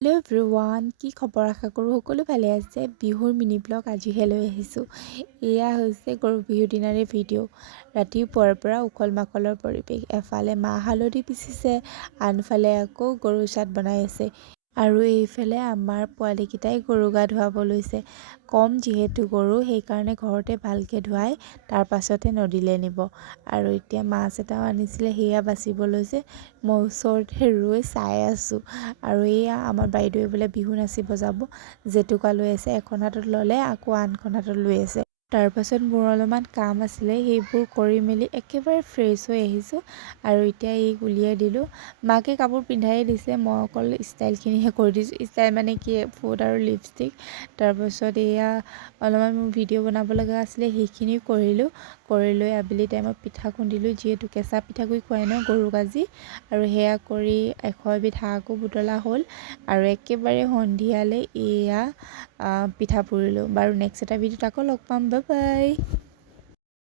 Hello' everyone, কি খবৰ? আশা কৰোঁ সকলো ভালে আছে। বিহুৰ মিনি ব্লগ আজিহে লৈ আহিছোঁ। এয়া হৈছে গৰু বিহুৰ দিনাৰে ভিডিঅ'। ৰাতিপুৱাৰ পৰা উখল মাখলৰ পৰিৱেশ। এফালে মাহ হালধি পিচিছে, আনফালে আকৌ গৰু চাট বনাই আছে। আৰু এইফালে আমাৰ পোৱালীকেইটাই গৰু গা ধুৱাব লৈছে। কম যিহেতু গৰু, সেইকাৰণে ঘৰতে ভালকৈ ধুৱাই তাৰ পাছতে নদীলৈ নিব। আৰু এতিয়া মাছ এটাও আনিছিলে, সেয়া বাচিব লৈছে। মই ওচৰতে ৰৈ চাই আছোঁ। আৰু এয়া আমাৰ বাইদেৱে বোলে বিহু নাচিব যাব, জেতুকা লৈ আছে। এখন হাতত ল'লে, আকৌ আনখন হাতত লৈ আছে। তাৰপাছত মোৰ অলপমান কাম আছিলে, সেইবোৰ কৰি মেলি একেবাৰে ফ্ৰেছ হৈ আহিছোঁ। আৰু এতিয়া এইক উলিয়াই দিলোঁ। মাকে কাপোৰ পিন্ধাই দিছে, মই অকল ষ্টাইলখিনিহে কৰি দিছোঁ। ষ্টাইল মানে কি, ফুট আৰু লিপষ্টিক। তাৰপাছত এয়া অলপমান মোৰ ভিডিঅ' বনাব লগা আছিলে, সেইখিনিও কৰিলোঁ। কৰি লৈ আবেলি টাইমত পিঠা খুন্দিলোঁ, যিহেতু কেঁচা পিঠাগুড়ি খুৱাই ন গৰুক আজি। আৰু সেয়া কৰি 100 এবিধ শাকো বুটলা হ'ল। আৰু একেবাৰে সন্ধিয়ালৈ এয়া পিঠা পুৰিলোঁ। বাৰু নেক্সট এটা ভিডিঅ'ত আকৌ লগ পাম, বাই বাই।